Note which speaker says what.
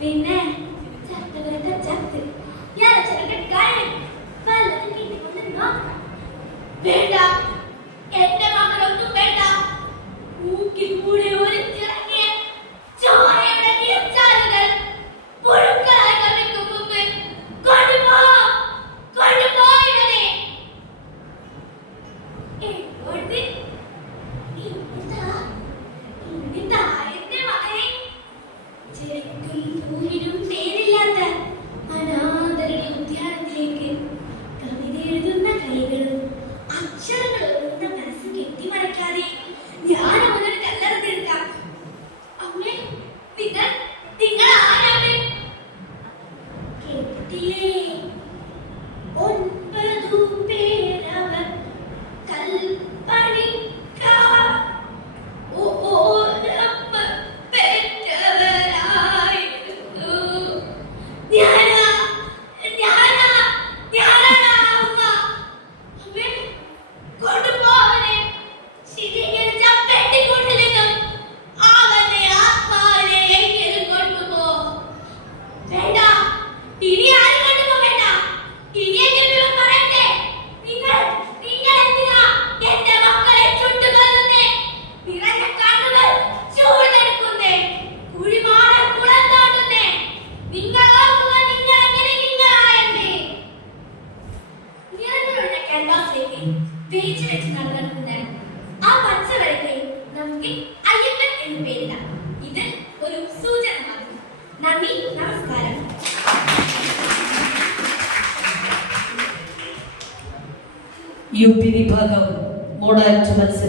Speaker 1: പിന്നെ empurre no tênis. തേച്ച് വെച്ച് ആ പച്ച വരയ്ക്ക് നമുക്ക് അയ്യപ്പൻ എന്ന് പേരിടാം. ഇത് ഒരു സൂചന മാത്രം നന്ദി നമസ്കാരം.
Speaker 2: യു പി വിഭാഗം മോഡാലിറ്റി മത്സരം.